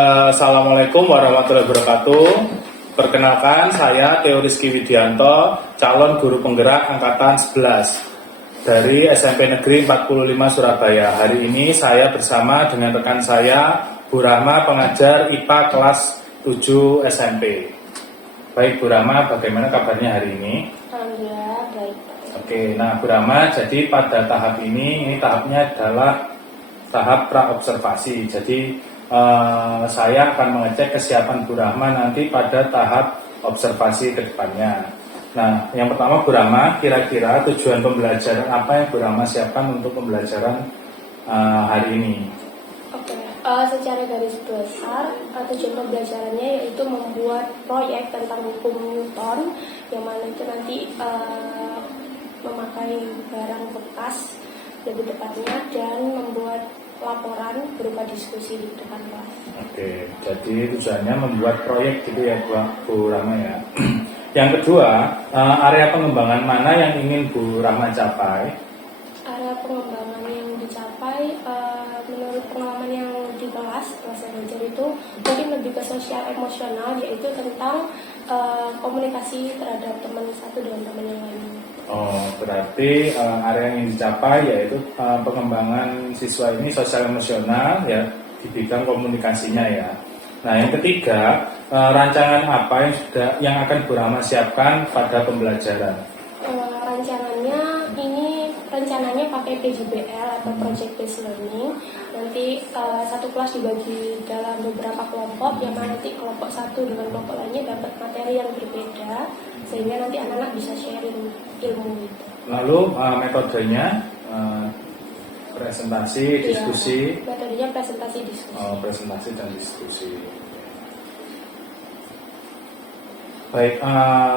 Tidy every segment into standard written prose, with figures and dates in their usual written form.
Assalamualaikum warahmatullahi wabarakatuh. Perkenalkan, saya Theo Rizky Widianto, calon guru penggerak angkatan 11 dari SMP Negeri 45 Surabaya. Hari ini saya bersama dengan rekan saya, Bu Rahma, pengajar IPA kelas 7 SMP. Baik Bu Rahma, bagaimana kabarnya hari ini? Alhamdulillah baik. Oke, nah Bu Rahma, jadi pada tahap ini tahapnya adalah tahap pra-observasi. Jadi saya akan mengecek kesiapan Bu Rahma nanti pada tahap observasi ke depannya. Nah, yang pertama Bu Rahma, kira-kira tujuan pembelajaran apa yang Bu Rahma siapkan untuk pembelajaran hari ini? Oke, secara garis besar tujuan pembelajarannya yaitu membuat proyek tentang hukum Newton, yang mana itu nanti memakai barang bekas lebih tepatnya, dan membuat laporan berupa diskusi di depan kelas. Oke, jadi tujuannya membuat proyek gitu ya Bu Rahma ya. Yang kedua, area pengembangan mana yang ingin Bu Rahma capai? Area pengembangan yang dicapai menurut pengalaman yang di kelas saya belajar itu mungkin lebih ke sosial emosional, yaitu tentang komunikasi terhadap teman satu dengan teman yang lain. Oh, berarti area yang ingin dicapai yaitu pengembangan siswa ini sosial emosional ya, di bidang komunikasinya ya. Nah, yang ketiga, rancangan apa yang akan Bu Rahma siapkan pada pembelajaran? Rencananya pakai PJBL atau Project Based Learning. Nanti satu kelas dibagi dalam beberapa kelompok, yang mana nanti kelompok satu dengan kelompok lainnya dapat materi yang berbeda, sehingga nanti anak-anak bisa sharing ilmu itu. Lalu metodenya presentasi, diskusi. Metodenya presentasi, diskusi. Presentasi dan diskusi. Baik,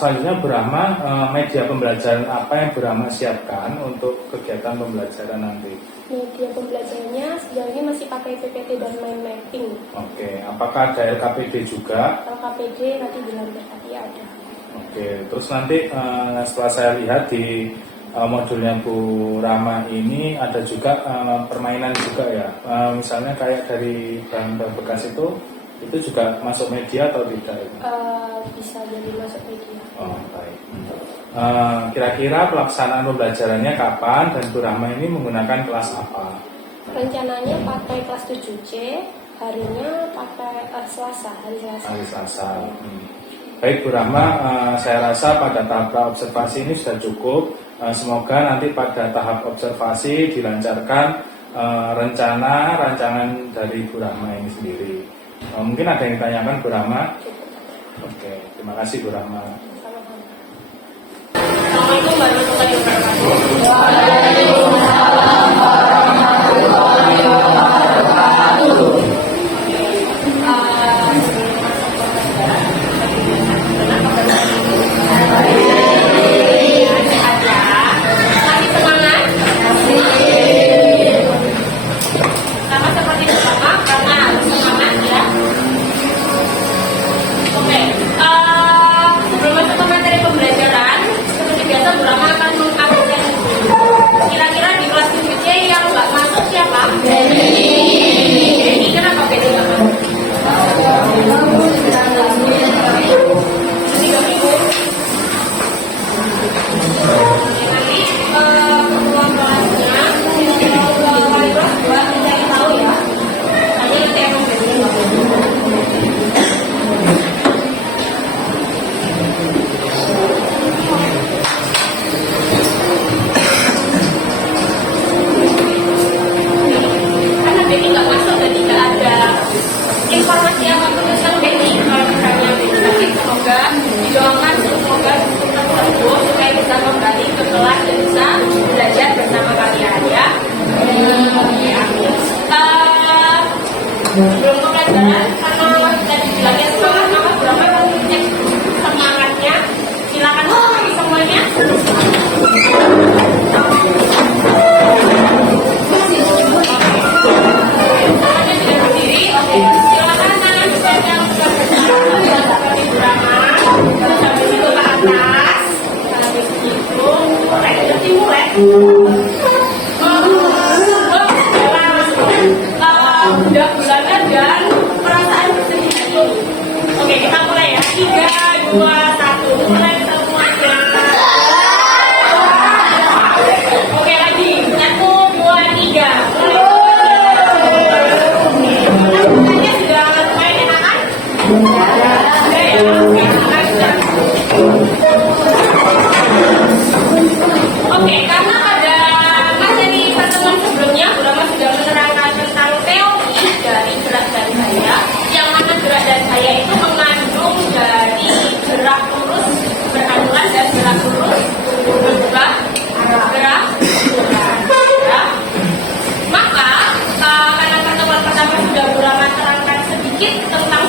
selanjutnya Bu Rahma, media pembelajaran apa yang Bu Rahma siapkan untuk kegiatan pembelajaran nanti? Media pembelajarannya sejauh ini masih pakai PPT dan mind mapping. Oke, apakah ada LKPD juga? LKPD nanti dilengkapi ada. Oke, terus nanti setelah saya lihat di modulnya Bu Rahma ini ada juga permainan juga ya. Misalnya kayak dari bahan bekas itu juga masuk media atau tidak? Bisa jadi masuk media. Oh, baik. Kira-kira pelaksanaan pembelajarannya kapan dan Bu Rahma ini menggunakan kelas apa? Rencananya pakai kelas 7C, harinya pakai Selasa, hari Selasa. Hari Selasa. Baik Bu Rahma, saya rasa pada tahap observasi ini sudah cukup. Semoga nanti pada tahap observasi dilancarkan rancangan dari Bu Rahma ini sendiri. Mungkin ada yang ditanyakan Bu Rahma? Oke, terima kasih Bu Rahma. Assalamualaikum warahmatullahi wabarakatuh. Belum pembelajaran karena tadi bilangnya semangat, maka berapa kali cek semangatnya. Silakan semuanya. Semuanya sudah berdiri. Silakan tangan dipegang seperti drama. Terus habis itu ke atas. Habis itu mulai mulai. Udah bulanan dan perasaan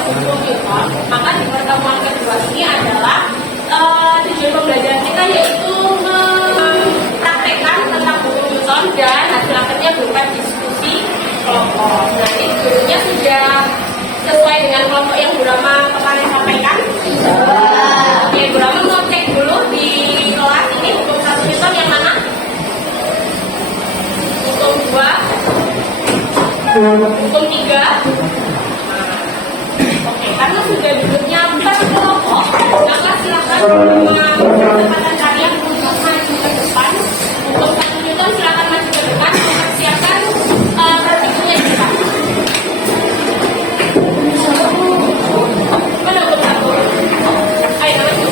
hukum Newton, maka di pertemuan kedua ini adalah tujuan pembelajaran kita yaitu mempraktekkan tentang hukum Newton dan hasil akhirnya berupa diskusi kelompok. Nah, ini gurunya sudah sesuai dengan kelompok yang Bu Rama kemarin sampaikan. Oke, Bu Rama mau cek dulu di kelas ini hukum 1 Newton yang mana? Hukum 2, hukum 3. Oke, karena sudah duduknya berkelompok, maka silakan kesempatan kalian untuk maju ke depan. Hukum 1 Newton silakan maju ke depan, mempersiapkan perhitungan kita. Mana hukum 1? Ayo, maju.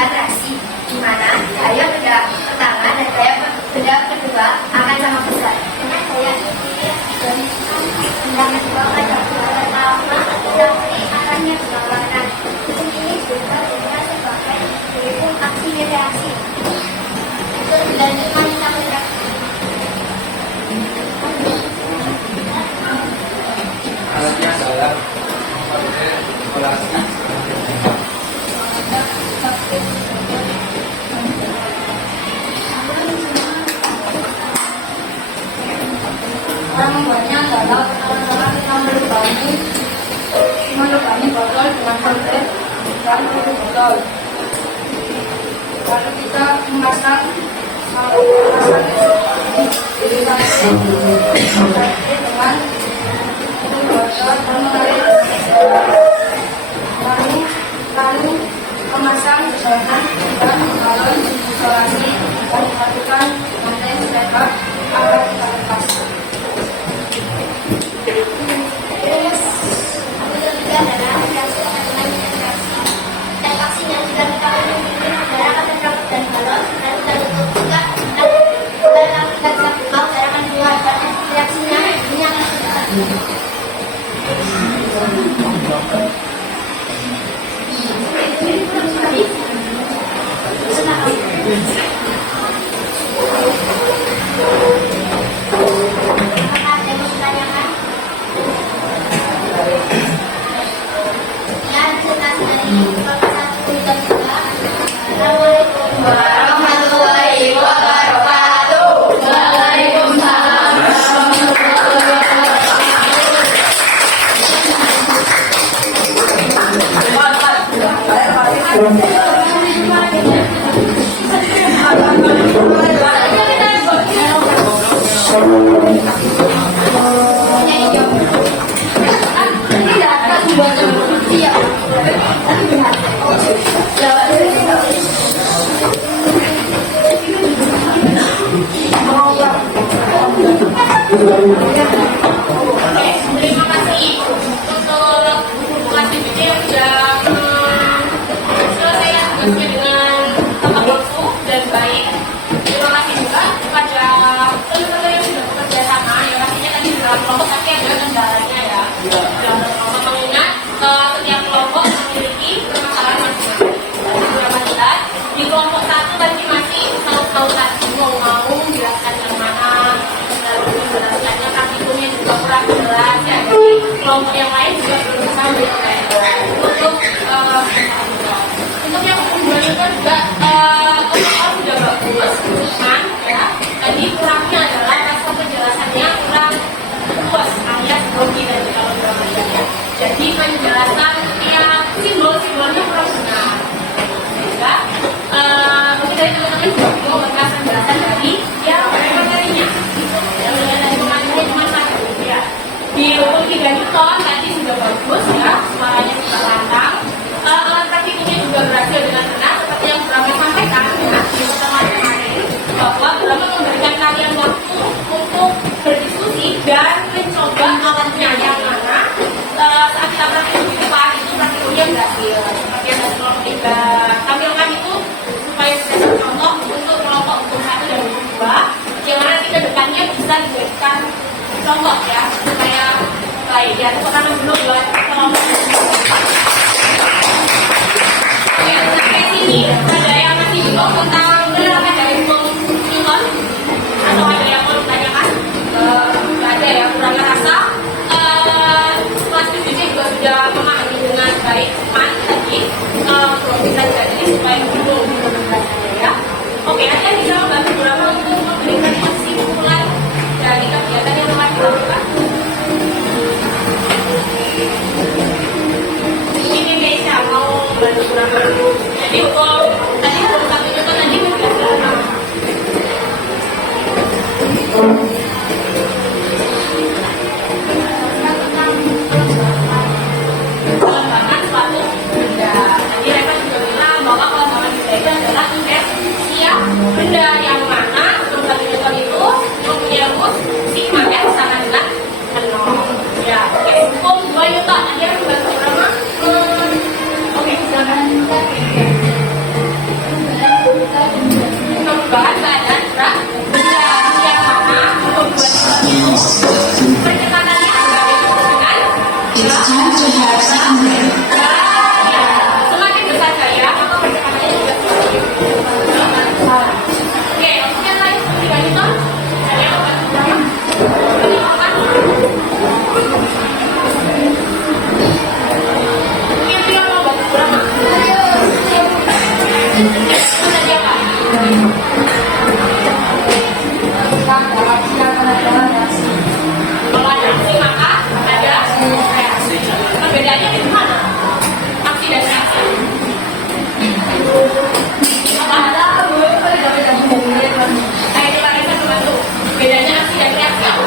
atraksi, di mana daya benda pertama dan daya benda kedua akan sama besar. Dengan daya ini benda kedua pada dua pertama tetapi arahnya berlawanan. Ini juga dengan sebagai hukum aksi reaksi. Lanjutkan kita melihat. Alatnya adalah kolasi. Orang membuatnya adalah pertama-tama kita melubangi botol dengan konten dan tutup botol. Lalu kita memasang dengan tutup botol dan menarik lalu memasang dengan balon isolasi dan disatukan konten lebar agar kita lepas. Adalah reaksi dengan reaksi dan aksinya jika kita menunggu udara akan tercampur dan balon dan kita tutup juga udara kita bisa buka udara akan keluar karena reaksinya ini akan warahmatullahi wabarakatuh. Waalaikumsalam. Terima kasih untuk hubungan PBB yang sudah selesai tugasnya dengan tepat waktu dan baik. Terima kasih juga kepada teman-teman yang sudah bekerja sama. Ya pastinya tadi dalam kelompok tapi ada kendalanya ya. Dalam kelompok mengingat setiap kelompok memiliki permasalahan masing-masing. Beberapa kita di kelompok satu tadi masih tahu-tahu tadi mau jelaskan yang mana. Jelaskannya praktikumnya juga kurang jelas ya, jadi kelompok yang lain juga belum sampai untuk yang kedua itu juga overall sudah bagus, cuman ya tadi kurangnya adalah rasa penjelasannya kurang puas alias grogi tadi kalau bilang ya. Jadi penjelasan tiap simbol-simbolnya kurang benar sehingga mungkin dari teman-teman juga mau memberikan penjelasan dari yang materinya di rukun 3 Newton tadi sudah bagus ya, suaranya juga lantang, alat praktikumnya juga berhasil dengan benar seperti yang Brahma sampaikan ya, di pertemuan kemarin bahwa Brahma memberikan kalian waktu untuk berdiskusi dan mencoba alatnya yang mana saat kita praktikum di depan itu praktikumnya berhasil seperti yang dari kelompok kita tampilkan itu supaya bisa contoh untuk kelompok hukum 1 dan hukum 2 yang mana kita depannya bisa dijadikan contoh ya supaya baik ya tepuk tangan dulu buat kelompok. Oke sampai sini ada yang masih bingung tentang penerapan dari hukum Newton atau ada yang mau ditanyakan? Nggak ada ya, kurang rasa kelas 7 juga sudah memahami dengan baik cuman tadi belum bisa jadi supaya bingung penerapannya ya. Oke nanti bisa membantu beberapa untuk memberikan kesimpulan dari kegiatan yang telah dilakukan. Ini Keisha mau bantu kurang dulu. Jadi hukum tadi hukum 1 itu kan tadi menjelaskan pengembangan suatu benda. Tadi Reva juga bilang bahwa pengembangan benda itu adalah siap benda yang mana hukum 1 Newton itu mempunyai rumus sigma F sama dengan 0. Ya, oke. Hukum 2 Newton tadi harus bantu berapa? Oke, silakan. Kalau ada aksi maka ada reaksi. Perbedaannya di mana? Aksi dan reaksi. Ayo kita lihat satu-satu. Bedanya aksi dan reaksi apa?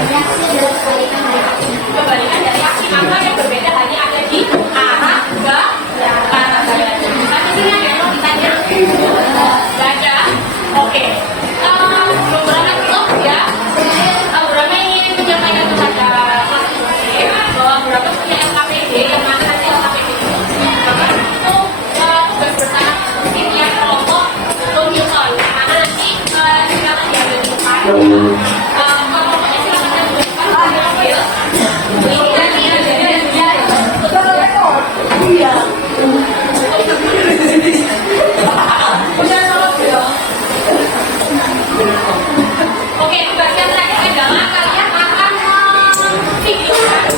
Reaksi adalah kebalikan dari aksi. Kebalikan dari aksi, maka yang berbeda hanya ada di arah kebalikan. Tapi sini ada yang mau ditanya. Baca. Oke. Beberapa blog ya. Beberapa ingin menyampaikan kepada kelas ini bahwa beberapa punya LKPD yang mana nanti LKPD itu tugas bersama timnya kelompok Newton. Mana nanti silakan diambil di depan. Kelompoknya silakan diambil. Ini nanti iya. Oke, tugas yang terakhir adalah kalian akan memvideokan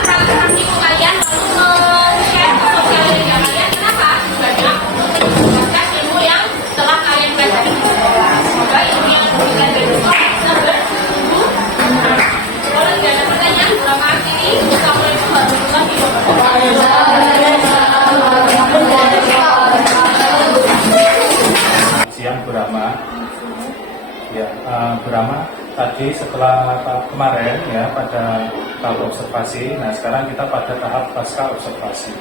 praktikum kalian lalu share ke sosial media kalian. Kenapa? Tugasnya menjelaskan ilmu yang telah kalian pelajari di sekolah. Semoga ilmu yang diberikan dari sekolah bisa bertumbuh. Kalau tidak ada pertanyaan, berapa ini? Assalamualaikum warahmatullahi wabarakatuh. Siang Bu Rahma. Ya, Bu Rahma, tadi setelah kemarin ya pada tahap observasi, nah sekarang kita pada tahap pasca observasi.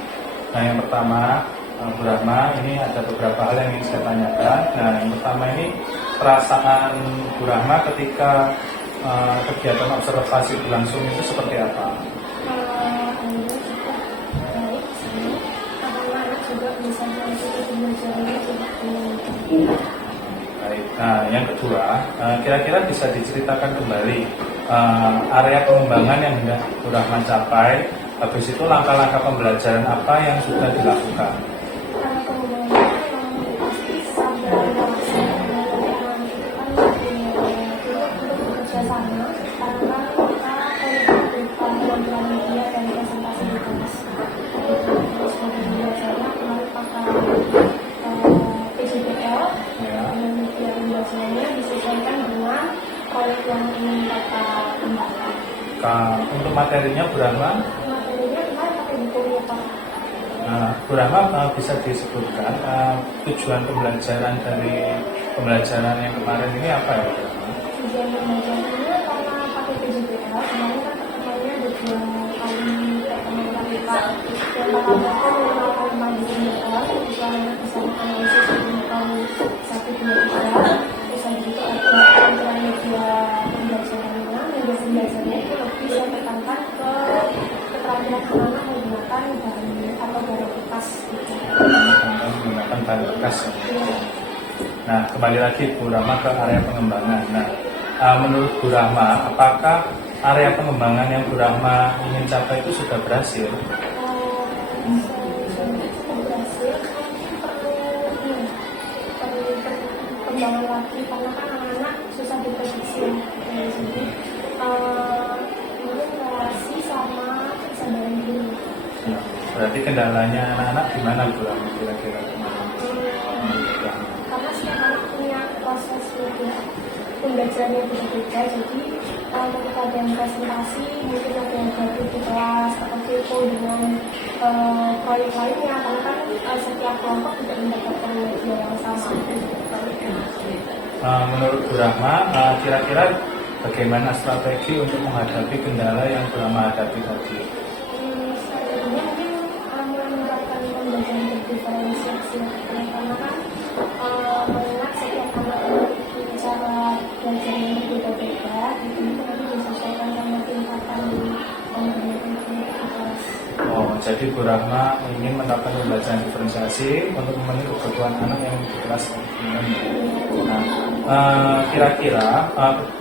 Nah yang pertama, Bu Rahma, ini ada beberapa hal yang ingin saya tanyakan. Nah yang pertama ini perasaan Bu Rahma ketika kegiatan observasi berlangsung itu seperti apa? Alhamdulillah cukup baik sih. Anak-anak juga bisa mengikuti pembelajarannya cukup baik. Baik. Nah, yang kedua, kira-kira bisa diceritakan kembali area pengembangan yang hendak Bu Rahma capai. Habis itu langkah-langkah pembelajaran apa yang sudah dilakukan? Pengembangan yang pasti sambil melaksanakan untuk bekerja sama karena kita berupa penampilan media dan presentasi di kelas. Terus pembelajarannya kemarin pakai PJBL. Dan media pembelajarannya disesuaikan dengan proyek yang ingin kita kembangkan. Untuk materinya Bu Rahma, Materinya kemarin pakai buku Newton. Bu Rahma bisa disebutkan tujuan pembelajaran dari pembelajaran yang kemarin ini apa ya Bu Rahma? Tujuan pembelajarannya karena pakai PJBL, kemarin kan pertemuannya ada 2 kali pertemuan kita. Yang pertama kan menggunakan mandiri Newton, itu anak bisa menganalisis Newton 1, 2, 3. Terus habis itu ada tampilan media pembelajarannya, media pembelajarannya itu lebih saya tekankan ke keterampilan anak menggunakan bahan atau barang bekas gitu. Menggunakan bahan bekas. Nah, kembali lagi Bu Rahma ke area pengembangan. Nah, menurut Bu Rahma, apakah area pengembangan yang Bu Rahma ingin capai itu sudah berhasil? Cukup berhasil, perlu perkembangan lagi karena kan anak-anak susah diprediksi. Jadi mungkin relasi sama kesadaran diri. Nah, berarti kendalanya anak-anak gimana Bu Rahma kira-kira kemarin? Karena setiap anak punya proses pembelajarannya berbeda, jadi ketika ada yang presentasi mungkin ada yang baru di kelas atau kepo dengan proyek lainnya, karena kan setiap kelompok tidak mendapatkan media yang sama. Menurut Bu Rahma, kira-kira bagaimana strategi untuk menghadapi kendala yang Bu Rahma hadapi tadi? Strateginya mungkin menerapkan pembelajaran berdiferensiasi, karena kan mengingat setiap anak memiliki cara belajar yang berbeda-beda, itu nanti disesuaikan sama tingkatan kelas. Oh, jadi Bu Rahma ingin menerapkan pembelajaran diferensiasi untuk memenuhi kebutuhan anak yang di kelas 9. Nah, kira-kira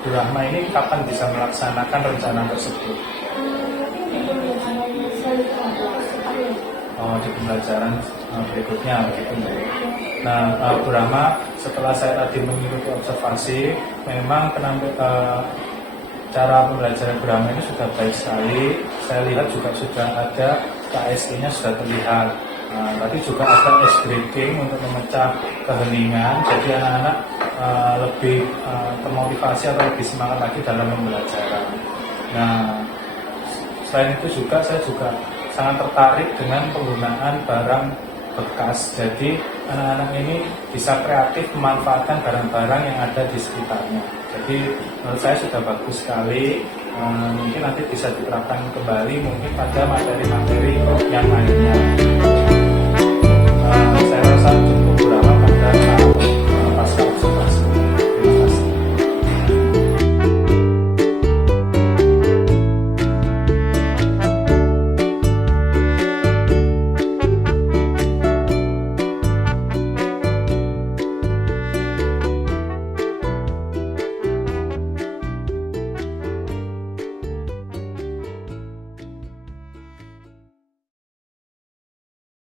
Bu Rahma ini kapan bisa melaksanakan rencana tersebut? Mungkin di pembelajaran selanjutnya atau Oh, di pembelajaran berikutnya begitu ya. Nah, Bu Rahma, setelah saya tadi mengikuti observasi, memang cara pembelajaran Bu Rahma ini sudah baik sekali. Saya lihat juga sudah ada KSI-nya sudah terlihat. Tadi juga ada ice breaking untuk memecah keheningan, jadi anak-anak lebih termotivasi atau lebih semangat lagi dalam pembelajaran. Nah, selain itu juga saya juga sangat tertarik dengan penggunaan barang bekas. Jadi anak-anak ini bisa kreatif memanfaatkan barang-barang yang ada di sekitarnya. Jadi menurut saya sudah bagus sekali. Mungkin nanti bisa diterapkan kembali mungkin pada materi-materi yang lainnya. Saya rasa